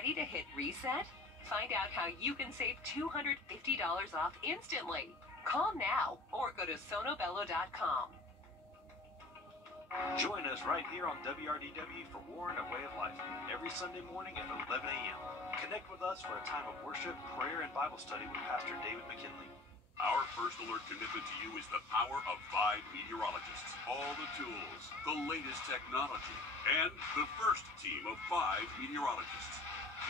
Ready to hit reset? Find out how you can save $250 off instantly. Call now or go to sonobello.com. Join us right here on WRDW for Warren, A Way of Life, every Sunday morning at 11 a.m. Connect with us for a time of worship, prayer, and Bible study with Pastor David McKinley. Our first alert commitment to you is the power of 5 meteorologists. All the tools, the latest technology, and the first team of 5 meteorologists.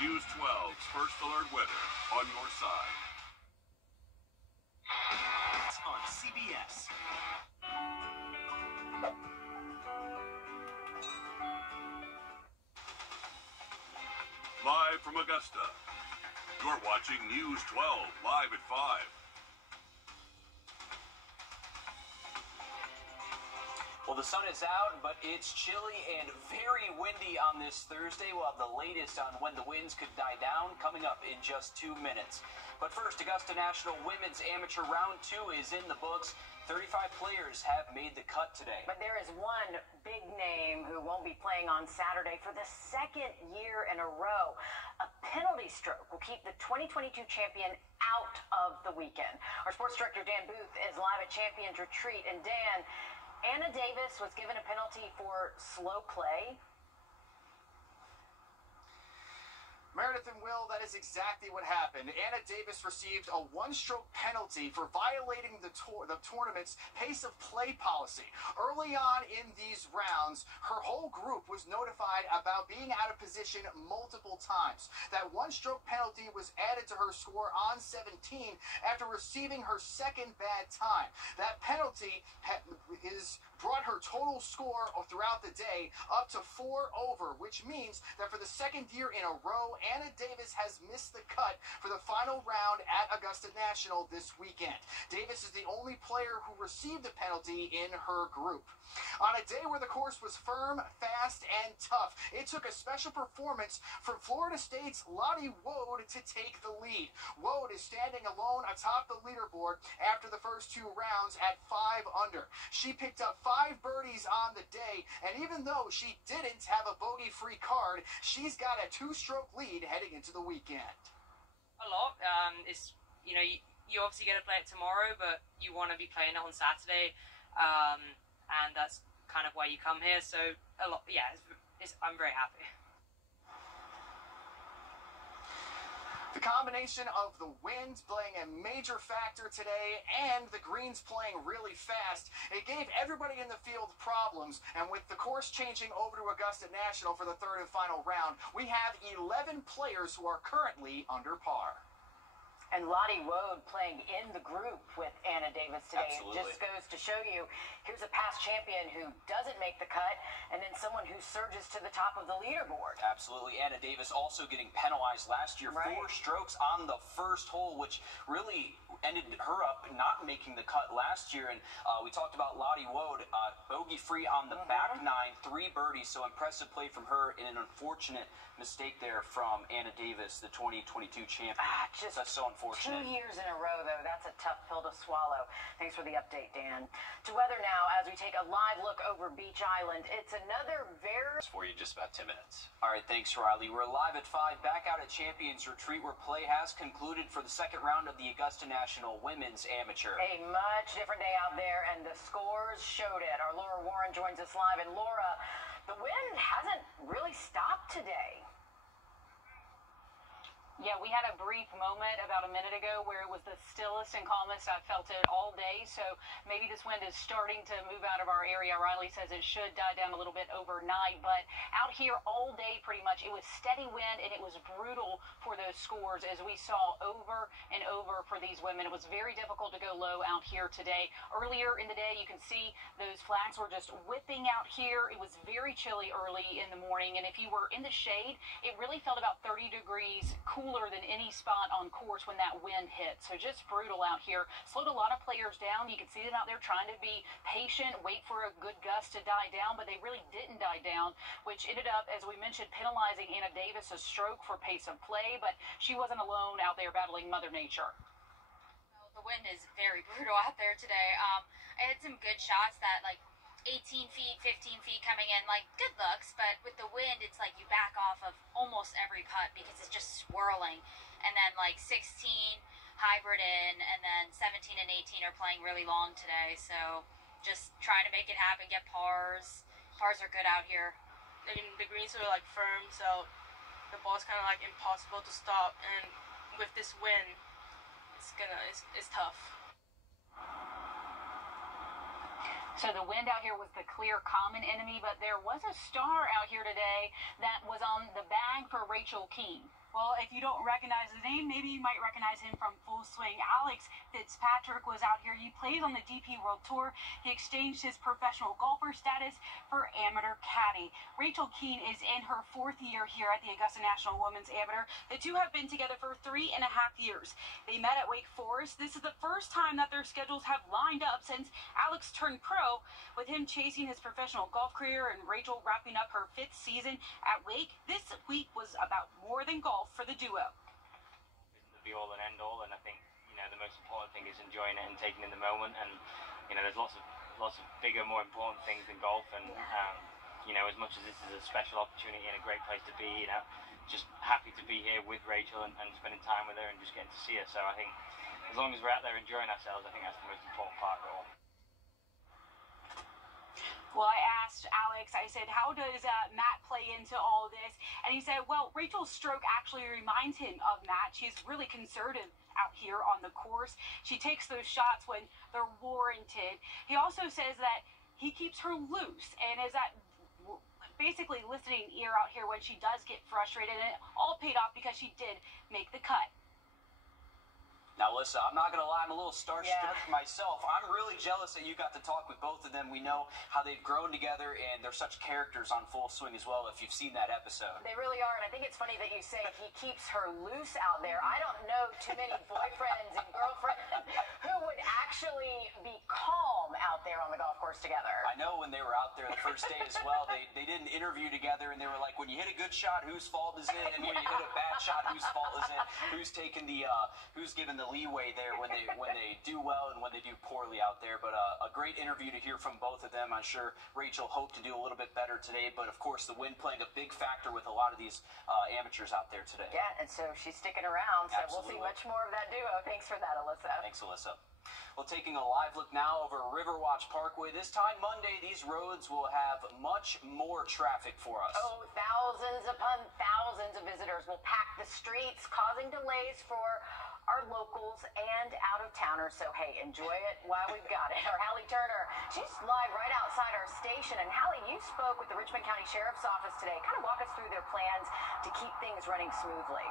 News 12's First Alert Weather on your side. On CBS. Live from Augusta, you're watching News 12 live at 5. Well, the sun is out, but it's chilly and very windy on this Thursday. We'll have the latest on when the winds could die down coming up in just 2 minutes. But first, Augusta National Women's Amateur Round 2 is in the books. 35 players have made the cut today. But there is one big name who won't be playing on Saturday for the second year in a row. A penalty stroke will keep the 2022 champion out of the weekend. Our sports director, Dan Booth, is live at Champions Retreat. And Dan, Anna Davis was given a penalty for slow play. Meredith and Will, that is exactly what happened. Anna Davis received a one-stroke penalty for violating the tournament's pace of play policy. Early on in these rounds, her whole group was notified about being out of position multiple times. That one-stroke penalty was added to her score on 17 after receiving her second bad time. That penalty brought her total score throughout the day up to 4 over, which means that for the second year in a row, Anna Davis has missed the cut for the final round at Augusta National this weekend. Davis is the only player who received the penalty in her group. On a day where the course was firm, fast, and tough, it took a special performance from Florida State's Lottie Woad to take the lead. Woad is standing alone atop the leaderboard after the first 2 rounds at 5 under. She picked up 5 birdies on the day, and even though she didn't have a bogey-free card, she's got a 2-stroke lead heading into the weekend. A lot. You obviously get to play it tomorrow, but you want to be playing it on Saturday. And that's kind of why you come here. So a lot, yeah, I'm very happy. The combination of the wind playing a major factor today and the greens playing really fast, it gave everybody in the field problems. And with the course changing over to Augusta National for the 3rd and final round, we have 11 players who are currently under par. And Lottie Woad playing in the group with Anna Davis today. Absolutely. It just goes to show you, here's a past champion who doesn't make the cut, and then someone who surges to the top of the leaderboard. Absolutely. Anna Davis also getting penalized last year. Right. 4 strokes on the first hole, which really ended her up not making the cut last year. And we talked about Lottie Woad, bogey-free on the back 9, 3 birdies. So impressive play from her and an unfortunate mistake there from Anna Davis, the 2022 champion. That's so unfortunate. 2 years in a row, though. That's a tough pill to swallow. Thanks for the update, Dan. To weather now, as we take a live look over Beach Island. It's another very... For you, just about 10 minutes. All right, thanks, Riley. We're live at 5, back out at Champions Retreat, where play has concluded for the second round of the Augusta National Women's Amateur. A much different day out there, and the scores showed it. Our Laura Warren joins us live. And Laura, the wind hasn't really stopped today. Yeah, we had a brief moment about a minute ago where it was the stillest and calmest I've felt it all day. So maybe this wind is starting to move out of our area. Riley says it should die down a little bit overnight. But out here all day, pretty much, it was steady wind, and it was brutal for those scores as we saw over and over for these women. It was very difficult to go low out here today. Earlier in the day, you can see those flags were just whipping out here. It was very chilly early in the morning. And if you were in the shade, it really felt about 30 degrees cooler than any spot on course when that wind hit. So just brutal out here. Slowed a lot of players down. You can see them out there trying to be patient, wait for a good gust to die down, but they really didn't die down, which ended up, as we mentioned, penalizing Anna Davis a stroke for pace of play, but she wasn't alone out there battling Mother Nature. The wind is very brutal out there today. I had some good shots that, 18 feet, 15 feet coming in, good looks, but with the wind, it's like you back off of almost every cut because it's just swirling. And then like 16 hybrid in, and then 17 and 18 are playing really long today. So just trying to make it happen, get pars. Pars are good out here. And the greens are like firm, so the ball's kind of like impossible to stop. And with this wind, it's tough. So the wind out here was the clear common enemy, but there was a star out here today that was on the bag for Rachel Keene. Well, if you don't recognize the name, maybe you might recognize him from Full Swing. Alex Fitzpatrick was out here. He plays on the DP World Tour. He exchanged his professional golfer status for amateur caddy. Rachel Keene is in her 4th year here at the Augusta National Women's Amateur. The two have been together for 3.5 years. They met at Wake Forest. This is the first time that their schedules have lined up since Alex turned pro, with him chasing his professional golf career and Rachel wrapping up her 5th season at Wake. This week was about more than golf for the duo. Isn't the be all and end all, and I think the most important thing is enjoying it and taking in the moment. And there's lots of bigger, more important things in golf. And as much as this is a special opportunity and a great place to be, just happy to be here with Rachel and spending time with her and just getting to see her. So I think as long as we're out there enjoying ourselves, I think that's the most important part of it all. Well, I asked Alex, I said, how does Matt play into all this? And he said, well, Rachel's stroke actually reminds him of Matt. She's really conservative out here on the course. She takes those shots when they're warranted. He also says that he keeps her loose and is that basically listening ear out here when she does get frustrated. And it all paid off because she did make the cut. Now, Alyssa, I'm not going to lie, I'm a little starstruck myself. I'm really jealous that you got to talk with both of them. We know how they've grown together, and they're such characters on Full Swing as well, if you've seen that episode. They really are, and I think it's funny that you say he keeps her loose out there. I don't know too many boyfriends and girlfriends who would actually be calm out there on the golf course together. I know when they were out there the first day as well, they did an interview together, and they were like, when you hit a good shot, whose fault is it? And when you hit a bad shot, whose fault is it? Who's taking the, who's giving the leeway there when they do well and when they do poorly out there. But a great interview to hear from both of them. I'm sure Rachel hoped to do a little bit better today, but of course the wind playing a big factor with a lot of these amateurs out there today. Yeah, and so she's sticking around, so Absolutely. We'll see much more of that duo. Thanks for that, Alyssa. Thanks, Alyssa. Well, taking a live look now over Riverwatch Parkway. This time Monday, these roads will have much more traffic for us. Oh, thousands upon thousands of visitors will pack the streets, causing delays for our locals and out-of-towners. So, hey, enjoy it while we've got it. Our Hallie Turner, she's live right outside our station. And Hallie, you spoke with the Richmond County Sheriff's Office today. Kind of walk us through their plans to keep things running smoothly.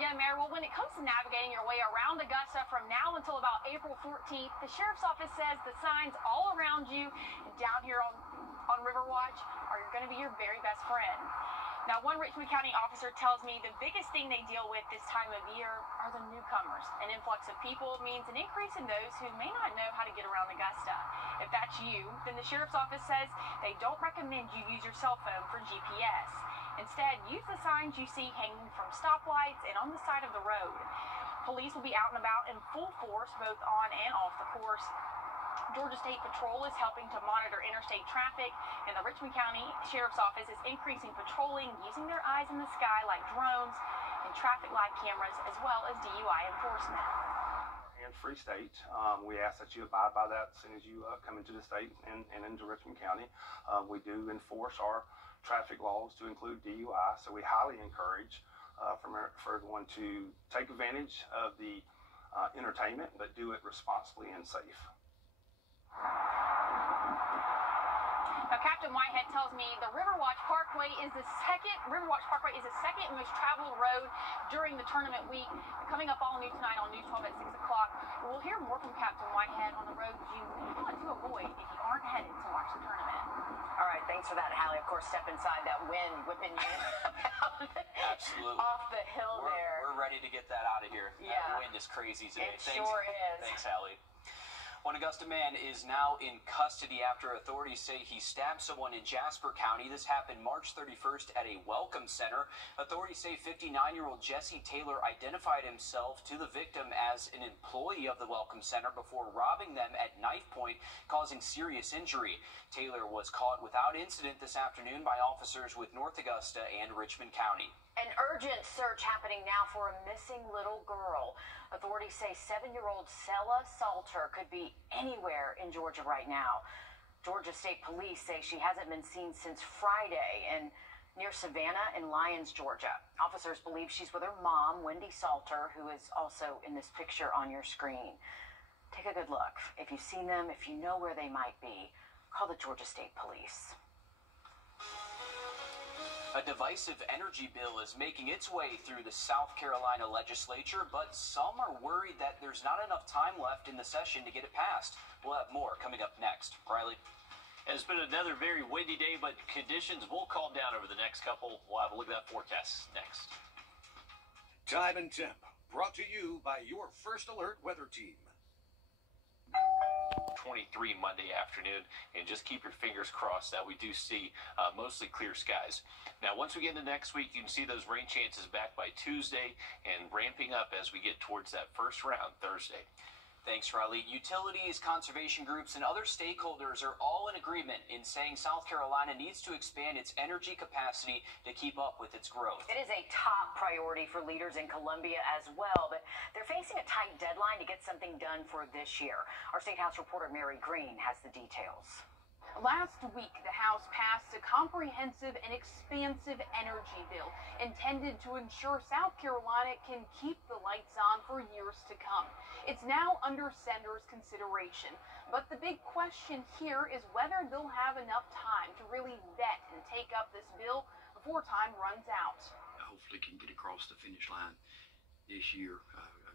Yeah, Mayor, well, when it comes to navigating your way around Augusta from now until about April 14th, the Sheriff's Office says the signs all around you down here on Riverwatch are going to be your very best friend. Now, one Richmond County officer tells me the biggest thing they deal with this time of year are the newcomers. An influx of people means an increase in those who may not know how to get around Augusta. If that's you, then the Sheriff's Office says they don't recommend you use your cell phone for GPS. Instead, use the signs you see hanging from stoplights and on the side of the road. Police will be out and about in full force, both on and off the course. Georgia State Patrol is helping to monitor interstate traffic, and the Richmond County Sheriff's Office is increasing patrolling, using their eyes in the sky like drones and traffic light cameras, as well as DUI enforcement. Free state. We ask that you abide by that as soon as you come into the state and into Richmond County. We do enforce our traffic laws to include DUI, so we highly encourage for everyone to take advantage of the entertainment, but do it responsibly and safe. Now, Captain Whitehead tells me the Riverwatch Parkway is the second most traveled road during the tournament week. Coming up all new tonight on News 12 at 6 o'clock. We'll hear more from Captain Whitehead on the roads you may want to avoid if you aren't headed to watch the tournament. All right, thanks for that, Hallie. Of course, step inside that wind whipping you Absolutely. off the hill there. We're ready to get that out of here. Yeah. That wind is crazy today. It sure is. Thanks, Hallie. One Augusta man is now in custody after authorities say he stabbed someone in Jasper County. This happened March 31st at a welcome center. Authorities say 59-year-old Jesse Taylor identified himself to the victim as an employee of the welcome center before robbing them at knife point, causing serious injury. Taylor was caught without incident this afternoon by officers with North Augusta and Richmond County. An urgent search happening now for a missing little girl. Authorities say 7-year-old Sella Salter could be anywhere in Georgia right now. Georgia State Police say she hasn't been seen since Friday and near Savannah in Lyons, Georgia. Officers believe she's with her mom, Wendy Salter, who is also in this picture on your screen. Take a good look. If you've seen them, if you know where they might be, call the Georgia State Police. A divisive energy bill is making its way through the South Carolina legislature, but some are worried that there's not enough time left in the session to get it passed. We'll have more coming up next. Riley? It's been another very windy day, but conditions will calm down over the next couple. We'll have a look at that forecast next. Time and Temp, brought to you by your First Alert weather team. 23 Monday afternoon, and just keep your fingers crossed that we do see mostly clear skies. Now, once we get into next week, you can see those rain chances back by Tuesday and ramping up as we get towards that first round Thursday. Thanks, Riley. Utilities, conservation groups, and other stakeholders are all in agreement in saying South Carolina needs to expand its energy capacity to keep up with its growth. It is a top priority for leaders in Columbia as well, but they're facing a tight deadline to get something done for this year. Our State House reporter Mary Green has the details. Last week, the House passed a comprehensive and expansive energy bill intended to ensure South Carolina can keep the lights on for years to come. It's now under Senators' consideration, but the big question here is whether they'll have enough time to really vet and take up this bill before time runs out. Hopefully can get across the finish line this year.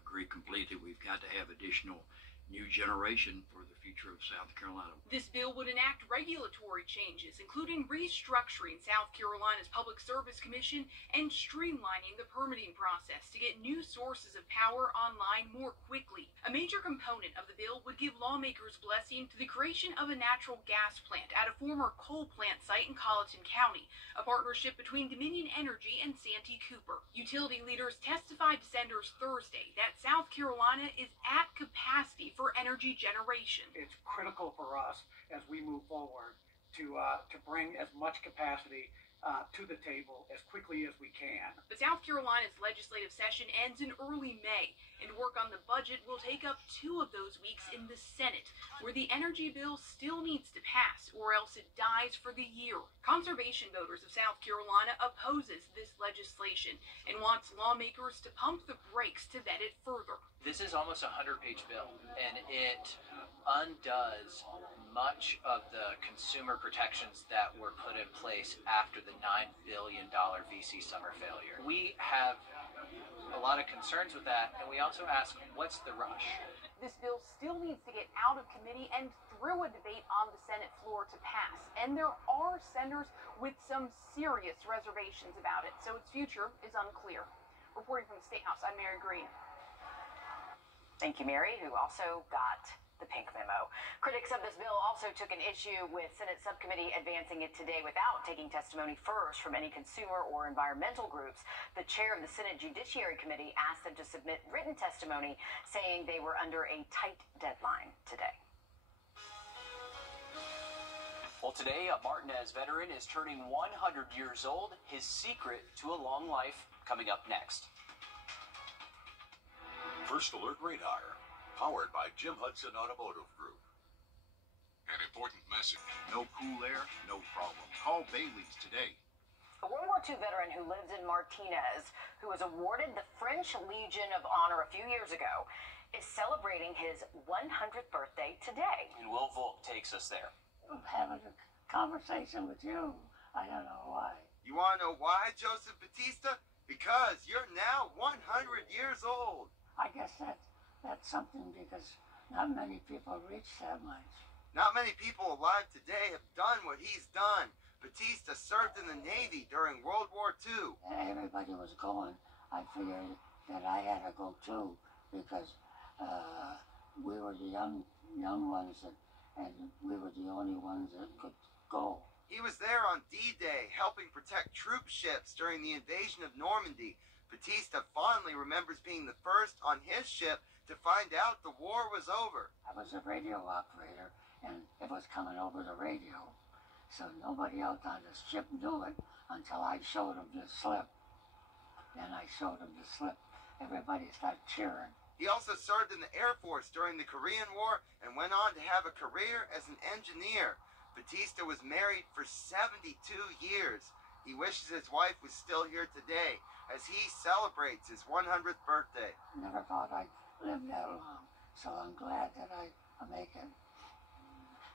Agree completely. We've got to have additional new generation for the future of South Carolina. This bill would enact regulatory changes, including restructuring South Carolina's Public Service Commission and streamlining the permitting process to get new sources of power online more quickly. A major component of the bill would give lawmakers blessing to the creation of a natural gas plant at a former coal plant site in Colleton County, a partnership between Dominion Energy and Santee Cooper. Utility leaders testified to Senators Thursday that South Carolina is at capacity for energy generation. It's critical for us as we move forward to bring as much capacity to the table as quickly as we can. But South Carolina's legislative session ends in early May, and work on the budget will take up 2 of those weeks in the Senate, where the energy bill still needs to pass, or else it dies for the year. Conservation Voters of South Carolina opposes this legislation and wants lawmakers to pump the brakes to vet it further. This is almost a 100-page bill, and it undoes much of the consumer protections that were put in place after the $9 billion VC summer failure. We have a lot of concerns with that, and we also ask, what's the rush? This bill still needs to get out of committee and through a debate on the Senate floor to pass, and there are senators with some serious reservations about it, so its future is unclear. Reporting from the State House, I'm Mary Green. Thank you, Mary, who also got the pink memo. Critics of this bill also took an issue with Senate subcommittee advancing it today without taking testimony first from any consumer or environmental groups. The chair of the Senate Judiciary Committee asked them to submit written testimony, saying they were under a tight deadline today. Well, today, a Martinez veteran is turning 100 years old. His secret to a long life coming up next. First Alert Radar, powered by Jim Hudson Automotive Group. An important message. No cool air, no problem. Call Bailey's today. A World War II veteran who lives in Martinez, who was awarded the French Legion of Honor a few years ago, is celebrating his 100th birthday today. And Will Volk takes us there. I'm having a conversation with you. I don't know why. You want to know why, Joseph Batista? Because you're now 100 years old. I guess that's something because not many people reach that much. Not many people alive today have done what he's done. Batista served in the Navy during World War II. Everybody was going. I figured that I had to go too because we were the young young ones, and we were the only ones that could go. He was there on D-Day, helping protect troop ships during the invasion of Normandy. Batista fondly remembers being the first on his ship to find out the war was over. I was a radio operator, and it was coming over the radio. So nobody else on the ship knew it until I showed them the slip. Then I showed them the slip. Everybody started cheering. He also served in the Air Force during the Korean War and went on to have a career as an engineer. Batista was married for 72 years. He wishes his wife was still here today as he celebrates his 100th birthday. Never thought I'd live that long, so I'm glad that I make it.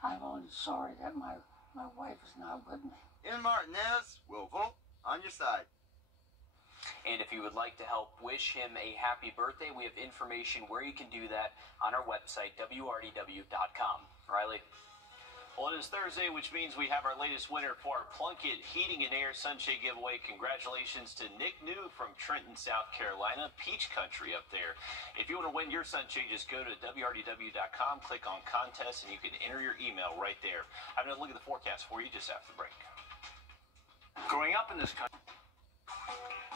I'm only sorry that my wife is not with me. In Martinez, Will Volk on your side. And if you would like to help wish him a happy birthday, we have information where you can do that on our website, WRDW.com. Riley? Well, it is Thursday, which means we have our latest winner for our Plunkett Heating and Air Sunshade giveaway. Congratulations to Nick New from Trenton, South Carolina. Peach country up there. If you want to win your sunshade, just go to WRDW.com, click on contest, and you can enter your email right there. I'm going to look at the forecast for you just after the break. Growing up in this country,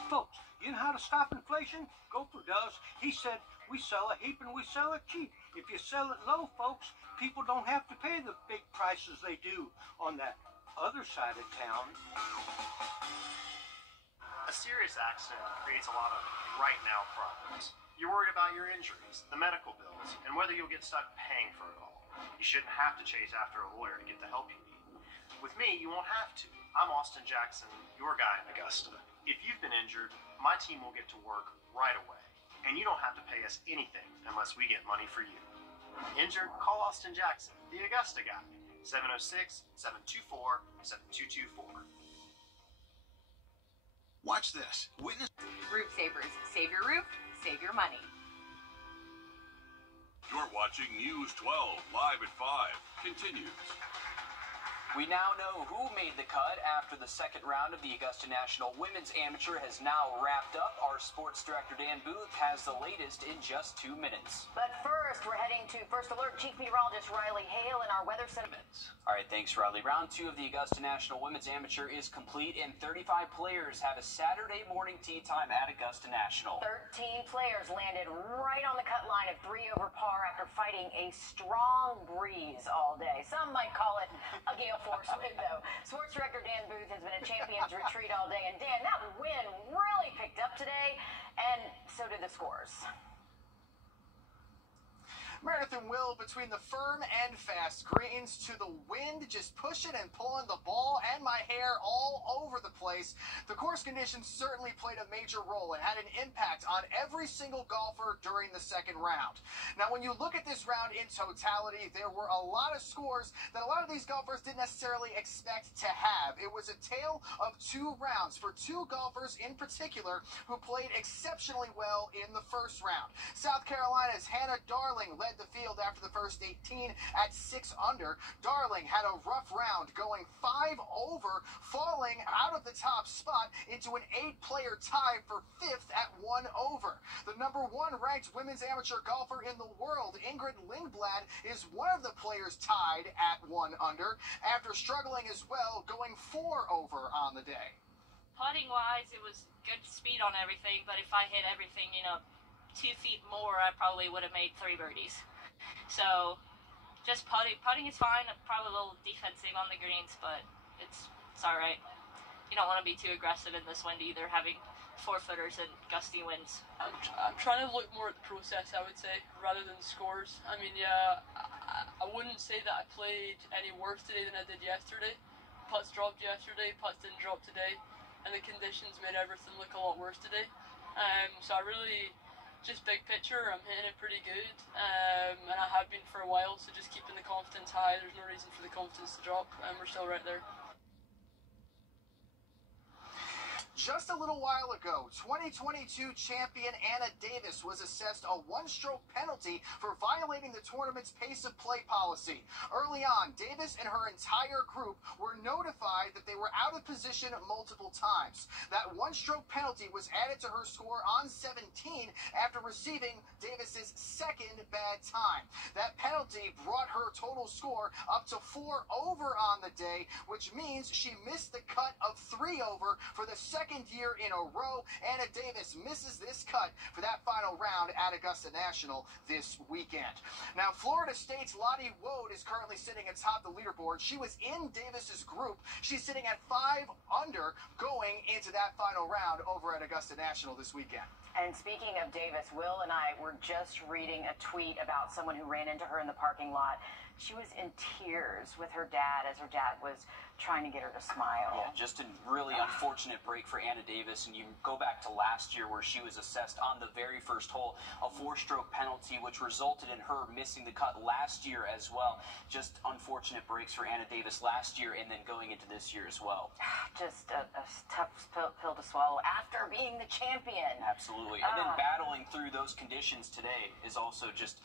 folks, you know how to stop inflation? Gopher does. He said, we sell it cheap and we sell it cheap. If you sell it low, folks, people don't have to pay the big prices they do on that other side of town. A serious accident creates a lot of right now problems. You're worried about your injuries, the medical bills, and whether you'll get stuck paying for it all. You shouldn't have to chase after a lawyer to get the help you need. With me, you won't have to. I'm Austin Jackson, your guy in Augusta. If you've been injured, my team will get to work right away. And you don't have to pay us anything unless we get money for you. Injured? Call Austin Jackson, the Augusta guy. 706-724-7224. Watch this. Witness. Roof Savers. Save your roof, save your money. You're watching News 12 live at 5. Continues. We now know who made the cut after the second round of the Augusta National Women's Amateur has now wrapped up. Our sports director, Dan Booth, has the latest in just 2 minutes. But first, we're heading to First Alert Chief Meteorologist Riley Hale in our weather center. All right, thanks, Riley. Round 2 of the Augusta National Women's Amateur is complete, and 35 players have a Saturday morning tee time at Augusta National. 13 players landed right on the cut line of 3 over par after fighting a strong breeze all day. Some might call it a gale force wind, though. Sports director Dan Booth has been at Champions Retreat all day, and Dan, that wind really picked up today, and so did the scores. Meredith and Will between the firm and fast greens to the wind, just pushing and pulling the ball and my hair all over the place. The course conditions certainly played a major role and had an impact on every single golfer during the second round. Now, when you look at this round in totality, there were a lot of scores that a lot of these golfers didn't necessarily expect to have. It was a tale of 2 rounds for 2 golfers in particular who played exceptionally well in the first round. South Carolina's Hannah Darling led the field after the first 18 at 6 under. Darling had a rough round, going 5 over, falling out of the top spot into an 8-player tie for 5th at 1 over. The number 1 ranked women's amateur golfer in the world, Ingrid Lindblad, is one of the players tied at 1 under after struggling as well, going 4 over on the day. Putting wise, it was good speed on everything, but if I hit everything, 2 feet more, I probably would have made 3 birdies. So, just putting is fine. I'm probably a little defensive on the greens, but it's all right. You don't want to be too aggressive in this wind either, having 4-footers and gusty winds. I'm trying to look more at the process, I would say, rather than scores. I mean, yeah, I wouldn't say that I played any worse today than I did yesterday. Putts dropped yesterday, putts didn't drop today, and the conditions made everything look a lot worse today. So I really, just big picture, I'm hitting it pretty good, and I have been for a while, so just keeping the confidence high. There's no reason for the confidence to drop, and we're still right there. Just a little while ago, 2022 champion Anna Davis was assessed a 1-stroke penalty for violating the tournament's pace of play policy. Early on, Davis and her entire group were notified testified that they were out of position multiple times. That one-stroke penalty was added to her score on 17 after receiving Davis's second bad time. That penalty brought her total score up to 4 over on the day, which means she missed the cut of 3 over for the second year in a row. Anna Davis misses this cut for that final round at Augusta National this weekend. Now, Florida State's Lottie Wood is currently sitting atop the leaderboard. She was in Davis's group. She's sitting at 5 under going into that final round over at Augusta National this weekend. And speaking of Davis, Will and I were just reading a tweet about someone who ran into her in the parking lot. She was in tears with her dad as her dad was trying to get her to smile. Yeah, just a really unfortunate break for Anna Davis. And you go back to last year where she was assessed on the very first hole a 4-stroke penalty, which resulted in her missing the cut last year as well. Just unfortunate breaks for Anna Davis last year and then going into this year as well. Just a tough pill to swallow after being the champion. Absolutely. And then battling through those conditions today is also just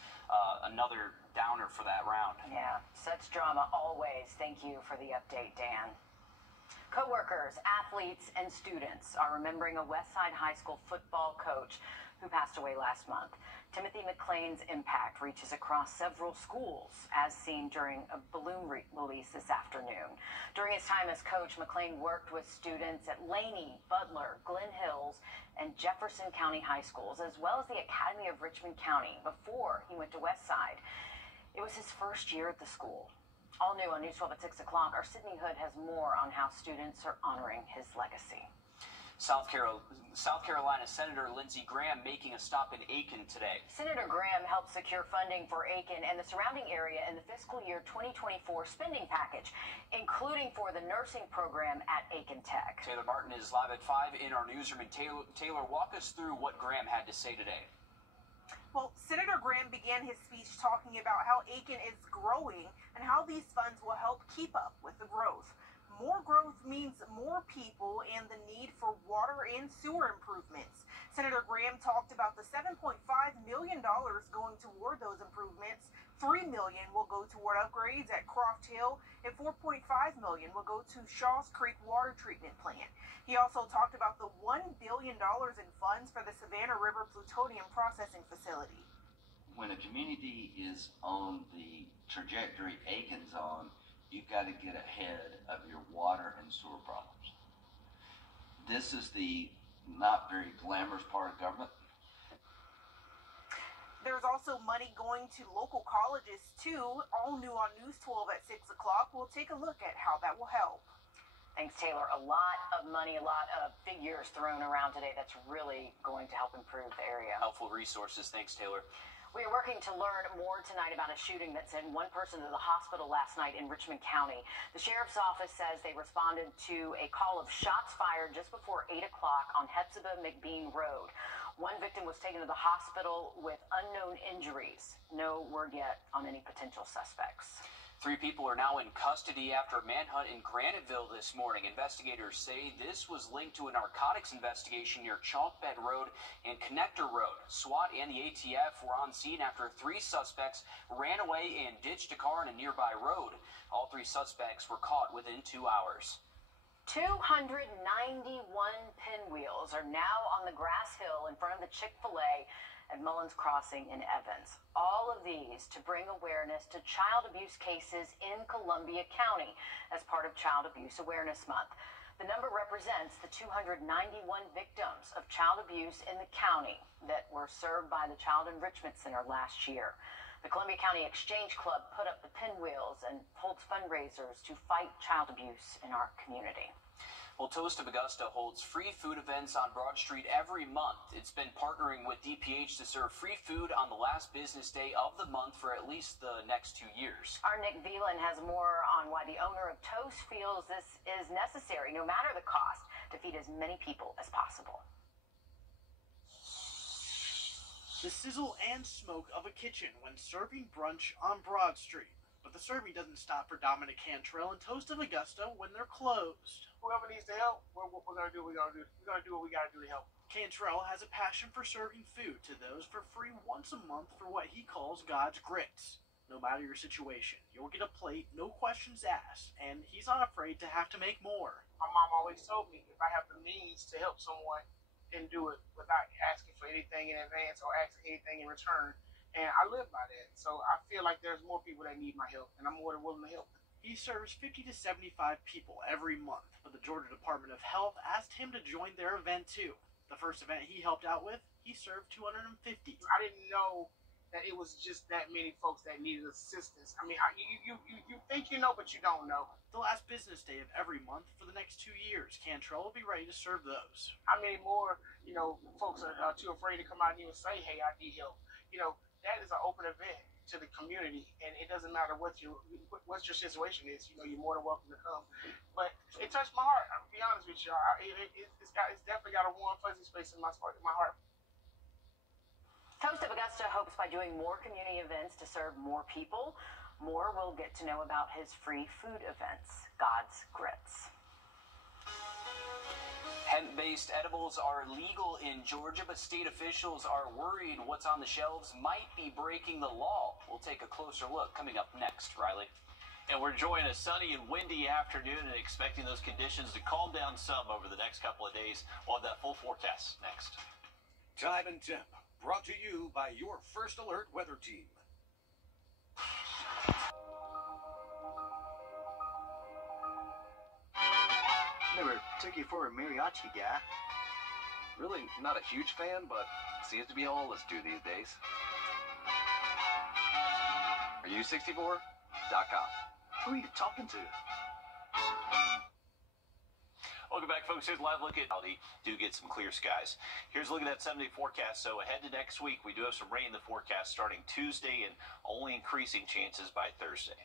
another downer for that round. Yeah, such drama always. Thank you for the update, Dan. Coworkers, athletes, and students are remembering a Westside High School football coach who passed away last month. Timothy McLean's impact reaches across several schools, as seen during a balloon release this afternoon. During his time as coach, McLean worked with students at Laney, Butler, Glen Hills, and Jefferson County High Schools, as well as the Academy of Richmond County, before he went to Westside. It was his first year at the school. All new on News 12 at 6 o'clock, our Sydney Hood has more on how students are honoring his legacy. South Carolina Senator Lindsey Graham making a stop in Aiken today. Senator Graham helped secure funding for Aiken and the surrounding area in the fiscal year 2024 spending package, including for the nursing program at Aiken Tech. Taylor Martin is live at 5 in our newsroom. And Taylor, walk us through what Graham had to say today. Well, Senator Graham began his speech talking about how Aiken is growing and how these funds will help keep up with the growth. More growth means more people and the need for water and sewer improvements. Senator Graham talked about the $7.5 million going toward those improvements. $3 million will go toward upgrades at Croft Hill, and $4.5 million will go to Shaw's Creek Water Treatment Plant. He also talked about the $1 billion in funds for the Savannah River Plutonium Processing Facility. When a community is on the trajectory Aiken's on, you've got to get ahead of your water and sewer problems. This is the not very glamorous part of government. There's also money going to local colleges, too. All new on News 12 at 6 o'clock. We'll take a look at how that will help. Thanks, Taylor. A lot of money, a lot of figures thrown around today that's really going to help improve the area. Helpful resources. Thanks, Taylor. We are working to learn more tonight about a shooting that sent one person to the hospital last night in Richmond County. The sheriff's office says they responded to a call of shots fired just before 8 o'clock on Hephzibah McBean Road. One victim was taken to the hospital with unknown injuries. No word yet on any potential suspects. 3 people are now in custody after a manhunt in Graniteville this morning. Investigators say this was linked to a narcotics investigation near Chalkbed Road and Connector Road. SWAT and the ATF were on scene after 3 suspects ran away and ditched a car in a nearby road. All 3 suspects were caught within 2 hours. 291 pinwheels are now on the grass hill in front of the Chick-fil-A at Mullins Crossing in Evans. All of these to bring awareness to child abuse cases in Columbia County as part of Child Abuse Awareness Month. The number represents the 291 victims of child abuse in the county that were served by the Child Enrichment Center last year. The Columbia County Exchange Club put up the pinwheels and holds fundraisers to fight child abuse in our community. Well, Toast of Augusta holds free food events on Broad Street every month. It's been partnering with DPH to serve free food on the last business day of the month for at least the next 2 years. Our Nick Veland has more on why the owner of Toast feels this is necessary, no matter the cost, to feed as many people as possible. The sizzle and smoke of a kitchen when serving brunch on Broad Street. But the serving doesn't stop for Dominic Cantrell and Toast of Augusta when they're closed. Whoever needs to help, we're going to do what we got to do. We're going to do what we got to do to help. Cantrell has a passion for serving food to those for free once a month for what he calls God's grits. no matter your situation. You'll get a plate, no questions asked, and he's not afraid to have to make more. My mom always told me if I have the means to help someone, then do it without asking for anything in advance or asking anything in return. And I live by that. So I feel like there's more people that need my help, and I'm more than willing to help them. He serves 50 to 75 people every month, but the Georgia Department of Health asked him to join their event too. The first event he helped out with, he served 250. I didn't know that it was just that many folks that needed assistance. I mean, you think you know, but you don't know. The last business day of every month for the next 2 years, Cantrell will be ready to serve those. How many more, folks are too afraid to come out and even say, hey, I need help? That is an open event to the community, and it doesn't matter what your situation is. You're more than welcome to come. But it touched my heart. I'll be honest with you. It's definitely got a warm, fuzzy space in my heart. Toast of Augusta hopes by doing more community events to serve more people, more will get to know about his free food events, God's Grits. Hemp-based edibles are legal in Georgia, but state officials are worried what's on the shelves might be breaking the law. We'll take a closer look coming up next, Riley. And we're enjoying a sunny and windy afternoon and expecting those conditions to calm down some over the next couple of days. We'll have that full forecast next. Time and Temp, brought to you by your First Alert weather team. Never took you for a mariachi guy. Really not a huge fan, but seems to be all of us do these days. Are you 64.com? Who are you talking to? Welcome back, folks. Here's a live look at do get some clear skies. Here's a look at that 7-day forecast. So ahead to next week, we do have some rain in the forecast starting Tuesday and only increasing chances by Thursday.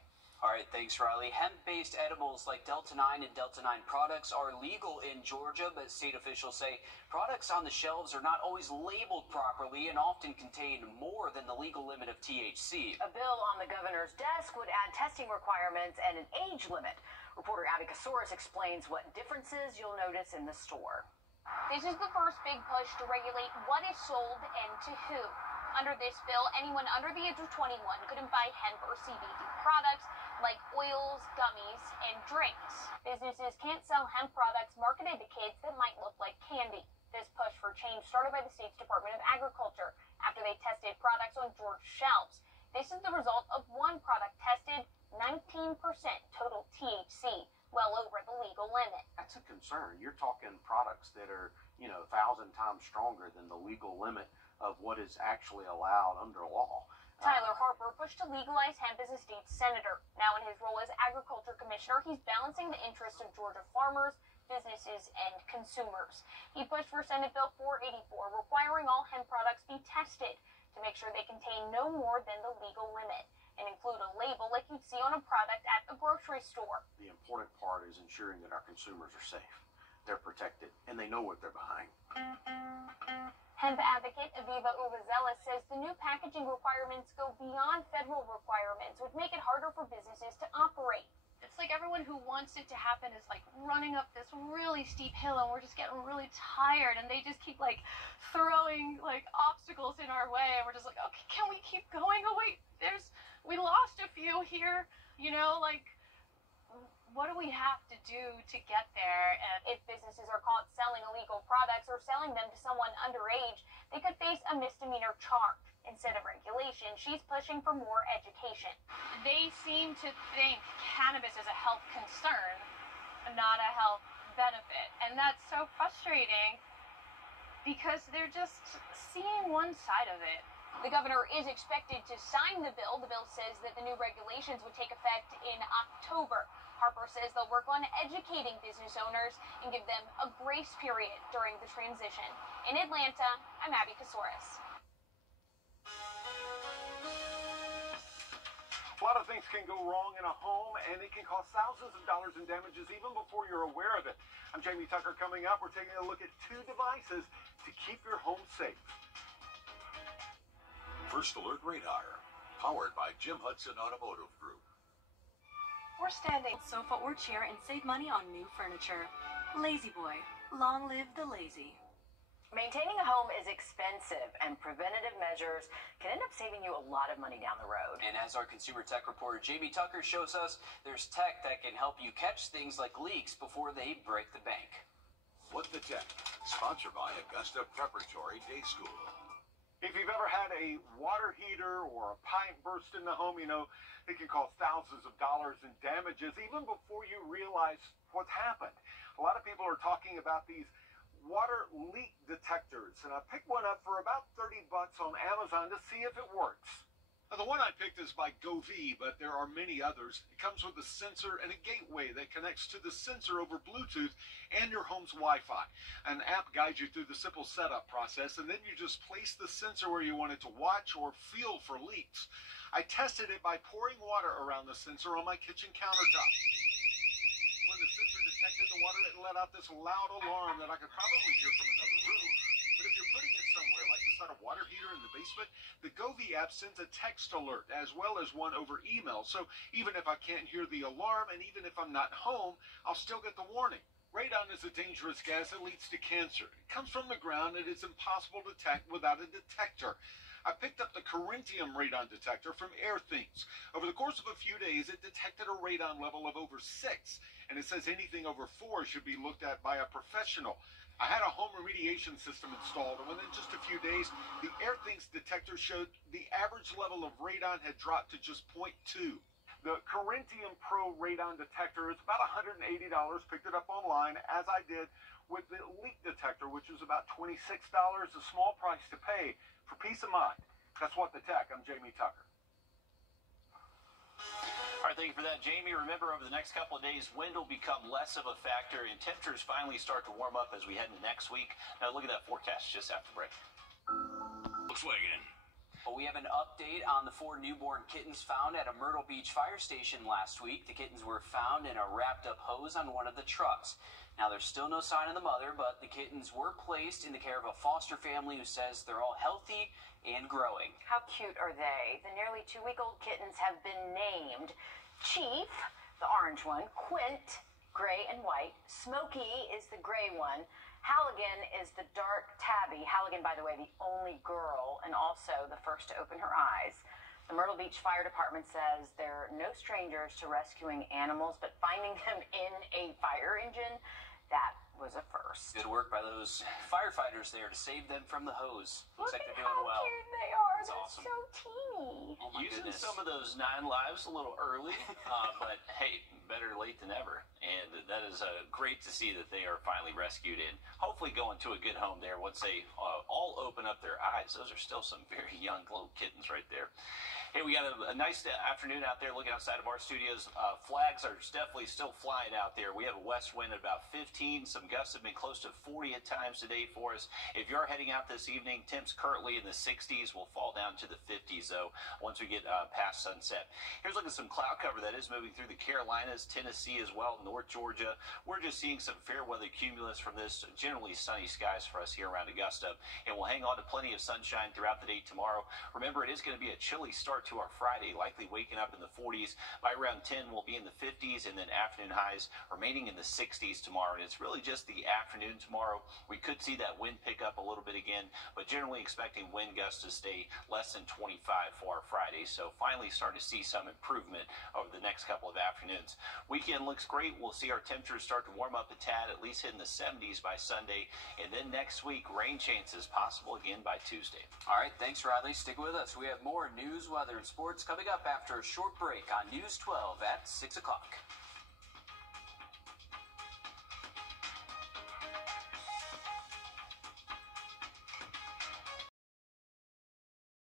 All right, thanks, Riley. Hemp-based edibles like Delta-9 and Delta-9 products are legal in Georgia, but state officials say products on the shelves are not always labeled properly and often contain more than the legal limit of THC. A bill on the governor's desk would add testing requirements and an age limit. Reporter Abby Kasoris explains what differences you'll notice in the store. This is the first big push to regulate what is sold and to who. Under this bill, anyone under the age of 21 couldn't buy hemp or CBD products like oils, gummies, and drinks. Businesses can't sell hemp products marketed to kids that might look like candy. This push for change started by the state's Department of Agriculture after they tested products on Georgia shelves. This is the result of one product tested, 19% total THC, well over the legal limit. That's a concern. You're talking products that are, 1,000 times stronger than the legal limit of what is actually allowed under law. Tyler Harper pushed to legalize hemp as a state senator. Now in his role as agriculture commissioner, he's balancing the interests of Georgia farmers, businesses, and consumers. He pushed for Senate Bill 484, requiring all hemp products be tested to make sure they contain no more than the legal limit and include a label like you'd see on a product at a grocery store. The important part is ensuring that our consumers are safe. They're protected, and they know what they're buying. Hemp advocate Aviva Uvazela says the new packaging requirements go beyond federal requirements, which make it harder for businesses to operate. It's like everyone who wants it to happen is like running up this really steep hill, and we're just getting really tired, and they just keep throwing obstacles in our way, and we're just like, okay, can we keep going? Oh wait, we lost a few here, what do we have to do to get there? And if businesses are caught selling illegal products or selling them to someone underage, they could face a misdemeanor charge. Instead of regulation, she's pushing for more education. They seem to think cannabis is a health concern, not a health benefit. And that's so frustrating because they're just seeing one side of it. The governor is expected to sign the bill. The bill says that the new regulations would take effect in October. Harper says they'll work on educating business owners and give them a grace period during the transition. In Atlanta, I'm Abby Kasoris. A lot of things can go wrong in a home, and it can cost thousands of dollars in damages even before you're aware of it. I'm Jamie Tucker. Coming up, we're taking a look at 2 devices to keep your home safe. First Alert Radar, powered by Jim Hudson Automotive Group. We're standing sofa or chair and save money on new furniture. Lazy Boy, long live the lazy. Maintaining a home is expensive, and preventative measures can end up saving you a lot of money down the road. And as our consumer tech reporter Jamie Tucker shows us, there's tech that can help you catch things like leaks before they break the bank. What the Tech, sponsored by Augusta Preparatory Day School. If you've ever had a water heater or a pipe burst in the home, you know, it can cause thousands of dollars in damages even before you realize what's happened. A lot of people are talking about these water leak detectors, and I picked one up for about $30 on Amazon to see if it works. Now, the one I picked is by GoV, but there are many others. It comes with a sensor and a gateway that connects to the sensor over Bluetooth and your home's Wi-Fi. An app guides you through the simple setup process, and then you just place the sensor where you want it to watch or feel for leaks. I tested it by pouring water around the sensor on my kitchen countertop. When the sensor detected the water, it let out this loud alarm that I could probably hear from another room. But if you're putting it somewhere like beside a water heater in the basement, the GoV app sends a text alert as well as one over email. So even if I can't hear the alarm and even if I'm not home, I'll still get the warning. Radon is a dangerous gas that leads to cancer. It comes from the ground and it's impossible to detect without a detector. I picked up the Corinthium radon detector from AirThings. Over the course of a few days, it detected a radon level of over 6, and it says anything over 4 should be looked at by a professional. I had a home remediation system installed, and within just a few days, the AirThings detector showed the average level of radon had dropped to just 0.2. The Corinthium Pro radon detector is about $180. Picked it up online, as I did with the leak detector, which is about $26, a small price to pay for peace of mind. That's What the Tech. I'm Jamie Tucker. All right, thank you for that, Jamie. Remember, over the next couple of days, wind will become less of a factor, and temperatures finally start to warm up as we head into next week. Now, look at that forecast just after the break. Volkswagen. Well, we have an update on the 4 newborn kittens found at a Myrtle Beach fire station last week. The kittens were found in a wrapped-up hose on one of the trucks. Now, there's still no sign of the mother, but the kittens were placed in the care of a foster family who says they're all healthy and growing. How cute are they? The nearly 2-week-old kittens have been named Chief, the orange one, Quint, gray and white, Smokey is the gray one, Halligan is the dark tabby. Halligan, by the way, the only girl and also the first to open her eyes. The Myrtle Beach Fire Department says they're no strangers to rescuing animals, but finding them in a fire engine, that was a first. Good work by those firefighters there to save them from the hose. Looks like they're doing well. Look at how cute they are. That's They're awesome. so teeny. Oh my Using goodness. some of those 9 lives a little early, but hey, better late than never. And that is great to see that they are finally rescued and hopefully going to a good home there once they all open up their eyes. Those are still some very young little kittens right there. Hey, we got a nice afternoon out there looking outside of our studios. Flags are definitely still flying out there. We have a west wind at about 15. Some gusts have been close to 40 at times today for us. If you're heading out this evening, temps currently in the 60s will fall down to the 50s, though, once we get past sunset. Here's looking at some cloud cover that is moving through the Carolinas, Tennessee as well, North Georgia. We're just seeing some fair weather cumulus from this generally sunny skies for us here around Augusta, and we'll hang on to plenty of sunshine throughout the day tomorrow. Remember, it is going to be a chilly start to our Friday, likely waking up in the 40s. By around 10, we'll be in the 50s, and then afternoon highs remaining in the 60s tomorrow. And it's really just the afternoon tomorrow. We could see that wind pick up a little bit again, but generally expecting wind gusts to stay less than 25 for our Friday. So finally starting to see some improvement over the next couple of afternoons. Weekend looks great. We'll see our temperatures start to warm up a tad, at least hitting the 70s by Sunday. And then next week, rain chances possible again by Tuesday. All right, thanks, Riley. Stick with us. We have more news, weather, and sports coming up after a short break on News 12 at 6 o'clock.